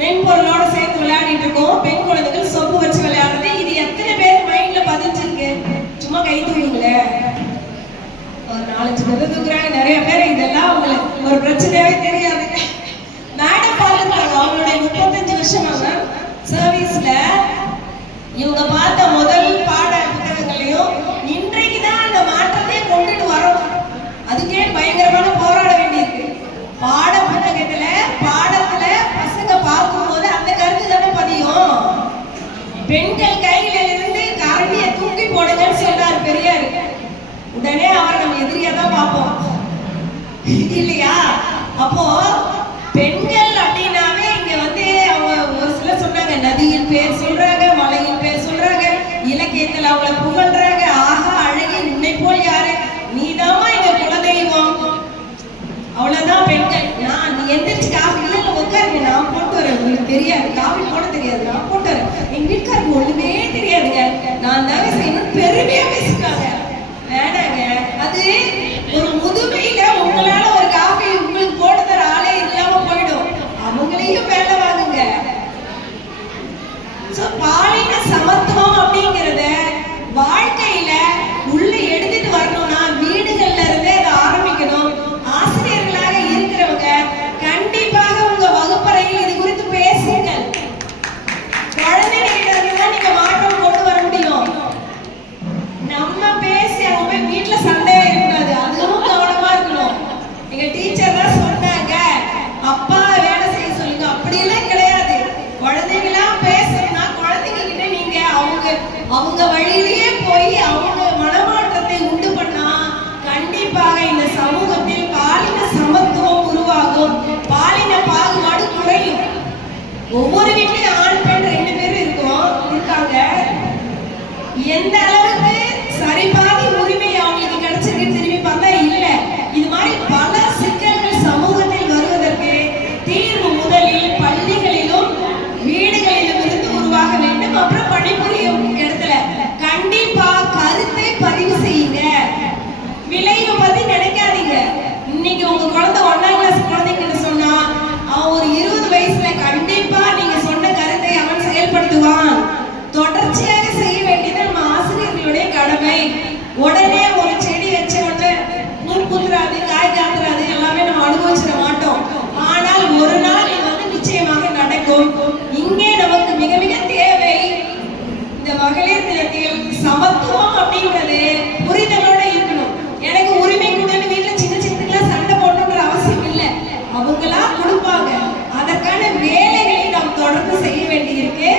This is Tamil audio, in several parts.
மென்பொருளோட சேர்த்து விளையாடிட்டு இருக்கோம். பெண் குழந்தைகள் சொப்பு வச்சு விளையாடுறது. இது எத்தனை பேர் மைண்ட்ல பதிஞ்சிருக்கு? சும்மா கை தூக்குங்களே. ஒரு 4-5 பேர் தூக்குறாங்க. நிறைய பேர் இதெல்லாம் அவங்களுக்கு ஒரு பிரச்சனையாவே தெரியாது. மேடம் பார்த்துருக்காங்க. அவங்களுடைய 35 வருஷமாக சர்வீஸ்ல இவங்க பார்த்த முதல் பாட புத்தகங்களையும் இன்றைக்கு தான் அந்த மாற்றத்தையே கொண்டுட்டு வரோம். அதுக்கே பயங்கரமான போராட வேண்டியிருக்கு. பாட புத்தகத்துல பாடத்துல பசங்க பார்க்கும்போது அந்த கருத்து தானே பதியும். பெண்கள் கையில இருந்து கரண்டியை தூக்கி போடுங்கன்னு சொல்றாரு பெரியாரு. உடனே அவரை நம்ம எதிரியா தான் பார்ப்போம் இல்லையா? அப்போ பெண்கள் அப்படின்னாவே இங்க வந்து அவங்க ஒரு சிலர் சொன்னாங்க, நதியின் பேர் சொல்றாங்க, மலையின் பேர் சொல்றாங்க, இலக்கியத்துல அவங்கள புகழ்றாங்க. ஆஹா அழகி, உன்னை போல் யாரு, நீதாமா எங்க குலதெய்வம். அவ்வளவுதான் பெண்கள். நீ எந்திரிச்சு காஃபி இல்ல உட்காருங்க, நான் போட்டு வரேன். உங்களுக்கு தெரியாது, காஃபி போட தெரியாது, நான் போட்டு வரேன். எங்க வீட்டுக்காருக்கு ஒண்ணுமே தெரியாதுங்க, நான் தான் செய்யணும் பெருமையா பேசிட்டாங்க. வேணாங்க, அது ஒரு முதுமையில உங்களால ஒரு காஃபி உங்களுக்கு போட்டு தர ஆளே இல்லாம போயிடும். அவங்களையும் வேலை வாங்குங்க. பாலின சமத்துவம் அப்படிங்கறத வாழ்க்கையில உள்ள எடுத்துட்டு வரணும்னா வீடுகள்ல இருந்தே அதை ஆரம்பிக்கணும். ஆசிரியர்களாக இருக்கிறவங்க கண்டிப்பாக உங்க வகுப்பறையில் இது குறித்து பேசுங்கள். குழந்தைகிட்ட தான் நீங்க மாற்றம் கொண்டு வர முடியும். நம்ம பேசி அவங்க வீட்டுல சண்டையா இருக்காது, அதுவும் கவனமா இருக்கணும். எங்க டீச்சர் தான் சொன்னாங்க, அப்பா வேலை செய்ய சொல்லுங்க. அப்படியெல்லாம் கிடையாது. குழந்தைங்களா பேசணும்னா குழந்தைங்க கிட்ட நீங்க அவங்க வழியிலேயே போய் அவங்க மனமாற்றத்தை உண்டு பண்ணா கண்டிப்பாக இந்த சமூகத்தில் பாலின சமத்துவம் உருவாகும். பாலின பாகுபாடு குறையும். ஒவ்வொரு வீட்லயும் ஆண் பெண் 2 பேரும் இருக்காங்க. எந்த அளவுக்கு சரிபாதி உரிமை அவங்களுக்கு கிடைச்சிருக்கு திரும்பி பார்த்தா இல்ல. இது மாதிரி பல சிக்கல்கள் சமூகத்தில் வருவதற்கு தீர்வு முதலில் பள்ளிகளிலும் வீடுகளிலும் இருந்து உருவாக வேண்டும். அப்புறம் பணிபுரியும் இடத்துல கண்டிப்பா கருத்தை பதிவு செய்யுங்க. விளைவை பத்தி நினைக்காதீங்க. இன்னைக்கு உங்க குழந்தை 1ஆம் கிளாஸ் குழந்தைங்க சொன்னா அவன் ஒரு 20 வயசுல கண்டிப்பா நீங்க சொன்ன கருத்தை அவன் செயல்படுத்துவான். தொடர்ச்சியாக செய்ய வேண்டியது நம்ம ஆசிரியர்களுடைய கடமை. உடனே ஒரு செடி வச்ச உடனே நூல் குத்துறாது, காய் காத்துறாது, எல்லாமே நம்ம அனுபவிச்சிட மாட்டோம். ஆனால் ஒரு நாள் இது வந்து நிச்சயமாக நடக்கும். இங்கே நமக்கு மிக மிக தேவை இந்த மகளிர் தினத்தில் சமத்துவம் அப்படின்றது புரிதலோட இருக்கணும். எனக்கு உரிமை கொடுன்னு வீட்டுல சின்ன சின்னங்களா சண்டை போடணுன்ற அவசியம் இல்லை. அவங்களா கொடுப்பாங்க. அதற்கான வேலைகளை நாம் தொடர்ந்து செய்ய வேண்டியிருக்கு.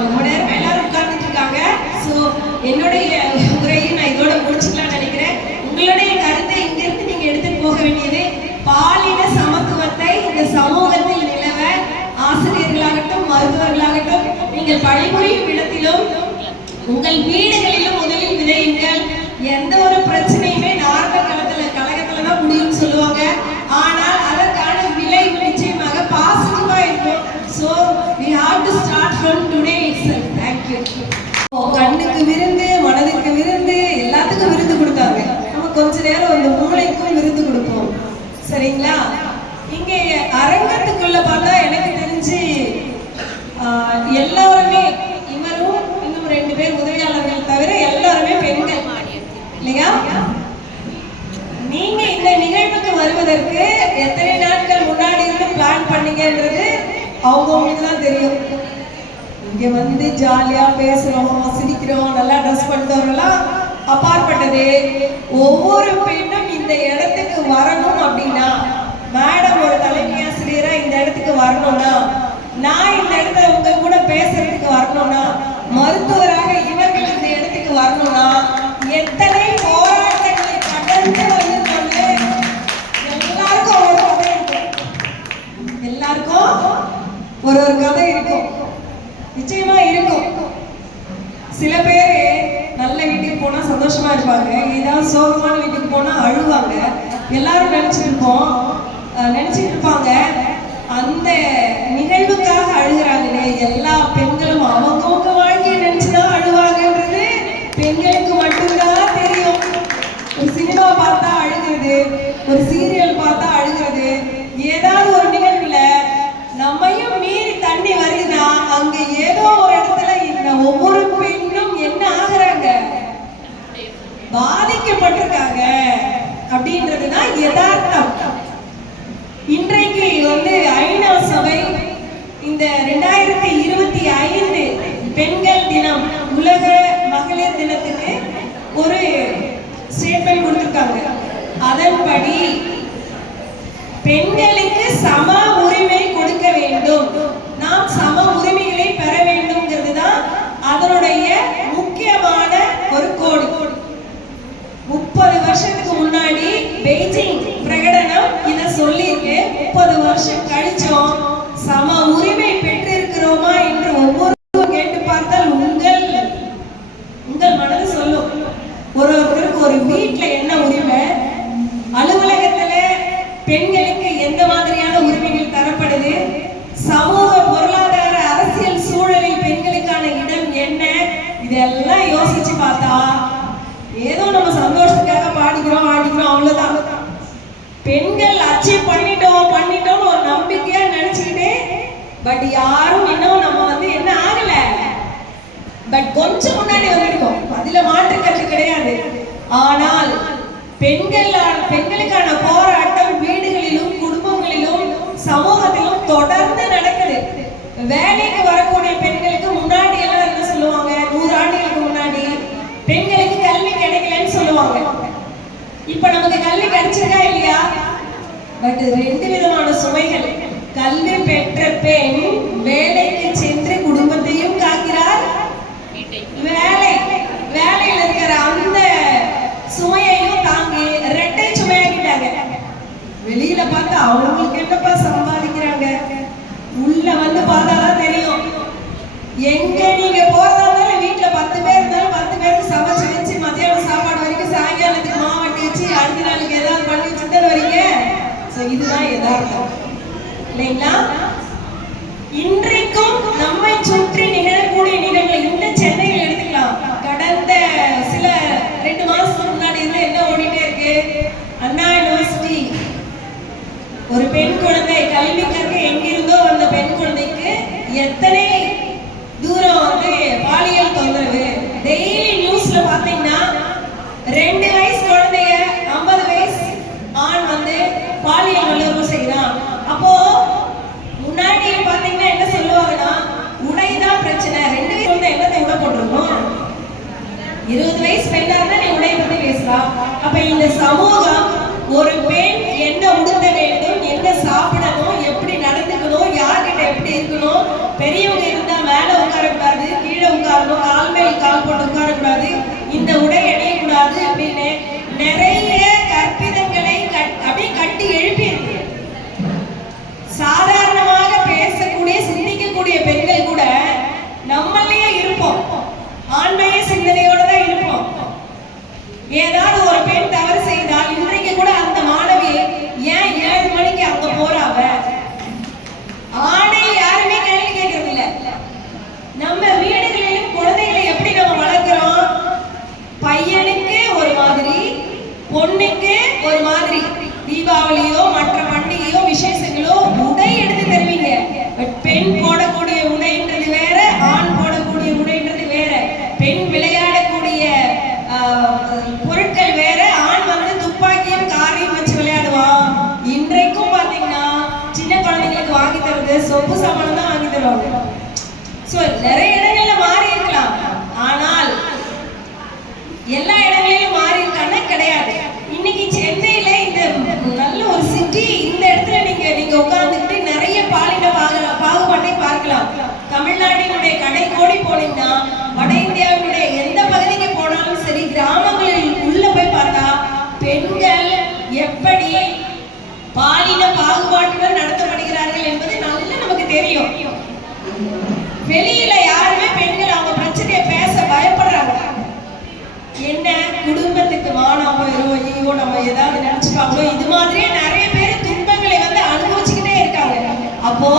ரொம்ப நேரம் எல்லாரும் உட்கார்ந்துட்டு இருக்காங்க. ஸோ என்னுடைய உரையை நான் இதோட முடிச்சுக்கலாம்னு நினைக்கிறேன். உங்களுடைய கருத்தை இங்கிருந்து நீங்க எடுத்துட்டு போக வேண்டியது பாலின சமத்துவத்தை இந்த சமூகத்தில் நிலவ ஆசிரியர்களாகட்டும் மருத்துவர்களாகட்டும் நீங்கள் பணிபுரியும் இடத்திலும் உங்கள் வீடுகளிலும் முதலில் விதையுங்கள். எந்த ஒரு பிரச்சனையுமே நார்மல் கழகத்துல தான் முடியும்னு சொல்லுவாங்க. ஆனால் அதற்கான விளைவு நிச்சயமாக பாசிட்டிவா இருக்கும். So we have to start from today itself. Thank you. கண்ணுக்கு விருந்து, மனதிற்கு விருந்து, எல்லாத்துக்கும் விருந்து கொடுத்தாங்க. நம்ம கொஞ்ச நேரம் அந்த மூளைக்கும் விருந்து கொடுப்போம். சரிங்களா? இங்கே அரங்கத்துக்குள்ள பார்த்தா எனக்கு தெரிஞ்சு எல்லாருமே, இவரும் இன்னும் 2 பேர் உதவியாளர்கள் தவிர எல்லாருமே பெண்கள் இல்லையா? நீங்க இந்த நிகழ்வுக்கு வருவதற்கு எத்தனை நாட்கள் முன்னாடி இருந்து பிளான் பண்ணீங்கன்றது அவங்களுக்கு தான் தெரியும். இங்க வந்து ஜாலியா பேசுறோம், சிரிக்கிறோம், நல்லா ட்ரெஸ் பண்ணிட்டவரெல்லாம் அப்பாற்பட்டது. ஒவ்வொரு பெண்ணும் இந்த இடத்துக்கு வரணும் அப்படின்னா, மேடம் ஒரு தலைமை ஆசிரியரா இந்த இடத்துக்கு வரணும்னா, நான் இந்த இடத்துல உங்க கூட பேசுறதுக்கு வரணும்னா, மருத்துவராக இவர்கள் இந்த இடத்துக்கு வரணும்னா எத்தனை போராட்டங்களை கடந்து வந்திருக்காங்க. எல்லாருக்கும் ஒரு கதை இருக்கும். எல்லாருக்கும் ஒரு கதை இருக்கும். நிச்சயமா இருக்கும். சில பேர் நல்ல வீட்டுக்கு போனா சந்தோஷமா இருப்பாங்க, ஏதாவது சோகமான வீட்டுக்கு போனா அழுவாங்க. எல்லாரும் நினைச்சிட்டு இருப்பாங்க அந்த நிகழ்வுக்காக அழுகிறாங்களே. எல்லா பெண்களும் அவங்கவுங்க வாழ்க்கையை நினைச்சுதான் அழுவாங்கன்றது பெண்களுக்கு மட்டும்தான் தெரியும். ஒரு சினிமா பார்த்தா அழுகிறது, ஒரு சீரியல் பார்த்தா அழுகிறது, ஏதாவது ஒரு நிகழ்வுல நம்மையும் ஒவ்வொரு பெண்ணும் என்ன ஆகுறாங்க, பாதிக்கப்பட்டிருக்காங்க அப்படின்றதுதான் யதார்த்தம். இன்றைக்கு ஐநா சபை இந்த 2025 பெண்கள் தினம், உலக மகளிர் தினத்துக்கு ஒரு ஸ்டேட்மெண்ட் கொடுத்திருக்காங்க. அதன்படி பெண்களுக்கு சம உரிமை கொடுக்க வேண்டும், நாம் சம உரிமைகளை பெற வேண்டும்ங்கிறது தான் அதனுடைய முக்கியமான ஒரு கோடு. 30 வருஷத்துக்கு முன்னாடி பெய்ஜிங் பிரகடனம் இதை சொல்லியிருக்கு. 30 வருஷம் கழிச்சோம் சம உரிமை பெற்றிருக்கிறோமா என்று ஒவ்வொருவரும் கேட்டு பார்த்தால் உங்கள் மனது சொல்லும். ஒருவருக்கு ஒரு வீட்டுல என்ன உரிமை, அலுவலகத்துல பெண்களுக்கு எந்த மாதிரியான உரிமைகள் தரப்படுது, சமூக பொருளாதார அரசியல் சூழலில் பெண்களுக்கான இடம் என்ன, இதெல்லாம் யோசிச்சு பார்த்தா ஏதோ நம்ம சந்தோஷத்துக்காக பாடிக்கிறோம் ஆடிக்கிறோம் அவ்வளவுதான். பெண்கள் அச்சீவ் பண்ணிட்டோம்னு ஒரு நம்பிக்கையா நினைச்சுக்கிட்டே, பட் யாரும் இன்னும் நம்ம என்ன ஆகல, பட் கொஞ்சம் முன்னாடி வந்திருக்கோம், அதுல மாற்று கருத்து கிடையாது. ஆனால் பெண்களுக்கான போராட்டம் வீடுகளிலும் குடும்பங்களிலும் சமூகத்திலும் தொடர்ந்து நடக்குது. வேலைக்கு வரக்கூடிய பெண்களுக்கு முன்னாடி எல்லாம் என்ன சொல்லுவாங்க, 100 ஆண்டுகளுக்கு முன்னாடி பெண்களுக்கு கல்வி கிடைக்கலன்னு சொல்லுவாங்க. இப்ப நமக்கு கல்வி கிடைச்சிருக்கா இல்லையா? பட் 2 விதமான சுமைகள். கல்வி பெற்ற பெண் வேலைக்கு சென்று குடும்பத்தையும் காக்கிறார், வேலையில இருக்கிற அந்த சுமையையும் தாங்கி ரெட்டை சுமையாக்கிட்டாங்க. வெளியில பார்த்தா அவங்களுக்கு என்னப்பா சம்பாதிக்கிறாங்க, உள்ள பார்த்தாதான் தெரியும். எங்க நீங்க போறதா வீட்டுல 10 பேர் இருந்தாலும் 10 பேருக்கு சமைச்சு வச்சு மத்தியானம் சாப்பாடு வரைக்கும் சாயங்காலத்துக்கு மாவட்டி வச்சு அடுத்த நாளுக்கு ஏதாவது பண்ணி வச்சுட்டு வரீங்க. இதுதான் யதார்த்தம் இல்லைங்களா? இன்றைக்கும் நம்மை சுற்றி நிகழக்கூடிய நிகழ்வுகள் இந்த சென்னையில் எடுத்துக்கலாம். கடந்த சில 2 மாசத்துக்கு முன்னாடி என்ன ஓடிட்டே இருக்கு, அண்ணா யூனிவர்சிட்டி ஒரு பெண் குழந்தை கல்வி கற்க எங்கிருந்தோ வந்த பெண் குழந்தைக்கு எத்தனை தூரம் பாலியல் தொந்தரவு. டெய்லி நியூஸ்ல பாத்தீங்கன்னா 2 வயசு குழந்தைய 50 வயசு ஆண் பாலியல் வல்லுறவு செய்யறான். அப்போ முன்னாடி பாத்தீங்கன்னா என்ன சொல்லுவாங்கன்னா, உடைதான் பிரச்சனை. 2 வயசு என்னத்தை உடை போட்டிருக்கோம், 20 வயசு பெண்ணா இருந்தா நீ உடைய பத்தி பேசலாம். அப்ப இந்த சமூகம் ஒரு பெண் என்ன உடுத்த வேண்டும், என்ன சாப்பிடணும், எப்படி நடந்துக்கணும், யார்கிட்ட எப்படி இருக்கணும், பெரியவங்க இருந்தா மேல உட்காரக்கூடாது, கீழே உட்காரணும், கால் மேல் கால் போட்டு உட்காரக்கூடாது, இந்த உடை அணியக்கூடாது அப்படின்னு நிறைய கற்பிதங்களை அப்படியே கட்டி எழுப்பி இருக்கு. சாதாரணமாக பேசக்கூடிய சிந்திக்கக்கூடிய பெண்கள் கூட நம்மளையே இருப்போம், ஆண்மைய சிந்தனையோட தான் இருப்போம். ஏதாவது ஒரு பெண் தவறு செய்தால் இன்றைக்கு கூட அந்த மாணவி ஏன் 7 மணிக்கு அங்க போறாவ, ஆணை யாருமே கேள்வி கேட்கறது இல்ல. நம்ம வீடுகளிலும் குழந்தைகளை எப்படி நம்ம வளர்க்கிறோம், பையனுக்கு ஒரு மாதிரி பொண்ணுக்கு ஒரு மாதிரி. தீபாவளியோ மற்ற பண்டிகையோ விசேஷங்களோ உடை எடுத்து தருவீங்க, பட் பெண் போடக்கூடிய உடைன்றது வேற, ஆண் போடக்கூடிய உடைன்றது வேற. பெண் விளையாடக்கூடிய பொருட்கள் வேற, ஆண் துப்பாக்கியும் காரையும் வச்சு விளையாடுவான். இன்றைக்கும் பாத்தீங்கன்னா சின்ன குழந்தைங்களுக்கு வாங்கி தருது சொப்பு சாமான் தான் வாங்கி தருவாங்க. நிறைய இடங்கள்ல மாறி இருக்கலாம், ஆனால் எல்லா இடங்களிலும் மாறி இருக்கான்னா கிடையாது. இன்னைக்கு சென்னையில இந்த நல்ல ஒரு சிட்டி, இந்த இடத்துல நீங்க உட்கார்ந்துட்டு நிறைய பாலின பாகுபாட்டை பார்க்கலாம். தமிழ்நாட்டினுடைய கடை கோடி போனீங்கன்னா, வட இந்தியாவினுடைய எந்த பகுதிக்கு போனாலும் சரி, கிராமங்களில் உள்ள போய் பார்த்தா பெண்கள் எப்படி பாலின பாகுபாட்டுடன் நடத்தப்படுகிறார்கள் என்பது நல்லா நமக்கு தெரியும். வெளியில யாருமே பெண்கள் அவங்க பிரச்சனையை பேச பயப்படுறாங்க. என்ன குடும்பத்துக்கு மானம் போயிடும், ஐயோ நம்ம ஏதாவது நினைச்சுப்பாங்களோ, இது மாதிரியே நிறைய பேர் துன்பங்களை அனுபவிச்சுக்கிட்டே இருக்காங்க. அப்போ